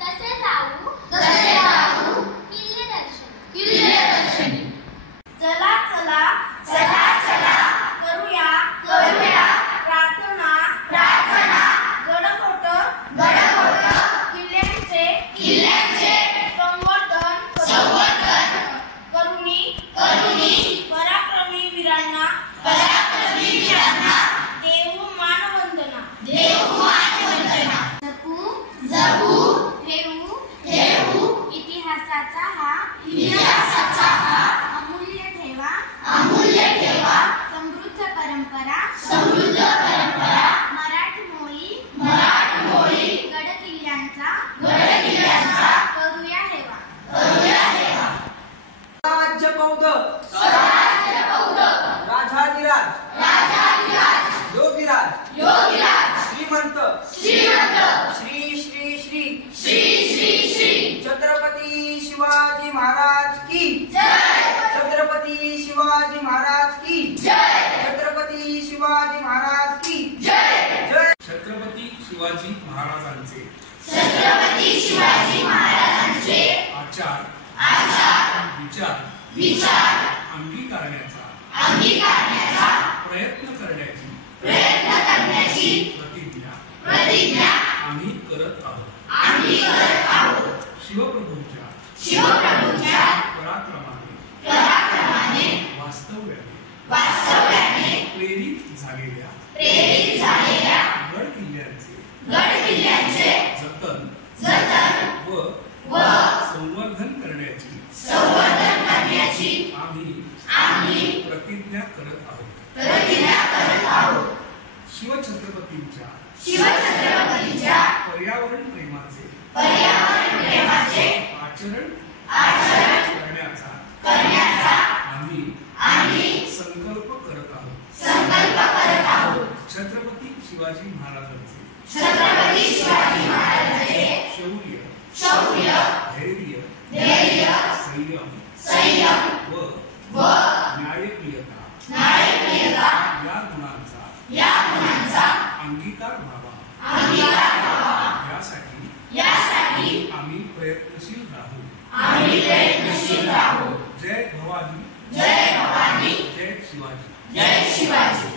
कसे जाऊ किल्ले दर्शनी चला करूया प्रार्थना गडकोट किल्ल्यांचे संवर्धन करुनी पराक्रमी वीरांना देऊ मानवंदना जपू ठेवू इतिहासाचा हा अमूल्य ठेवा समृद्ध परंपरा मराठमोळी गडकिल्ल्यांचा करूया हेवा स्वराज्य पौद राजाधिराज योगीराज श्रीमंत श्री छत्रपती शिवाजी महाराज की छत्रपती शिवाजी महाराज की छत्रपती शिवाजी महाराज की जय छत्रपती शिवाजी महाराजांचे आचार विचार अंगीकारण्याचा प्रयत्न करण्याची प्रतिज्ञा आम्ही करत आहोत शिवप्रभूंच्या पराक्रमाने वास्तव्याने प्रेरित झालेल्या गडकिल्ल्यांचे जतन व संवर्धन करण्याची आम्ही प्रतिज्ञा करत आहोत शिवछत्रपतींच्या पर्यावरण प्रेमाचे आचरण करण्याचा आम्ही संकल्प करत आहोत छत्रपती शिवाजी महाराजांचे शौर्य धैर्य संयम व न्यायप्रियता या गुणांचा अंगीकार व्हावा यासाठी आम्ही प्रयत्नशील राहू जय भवानी जय शिवाजी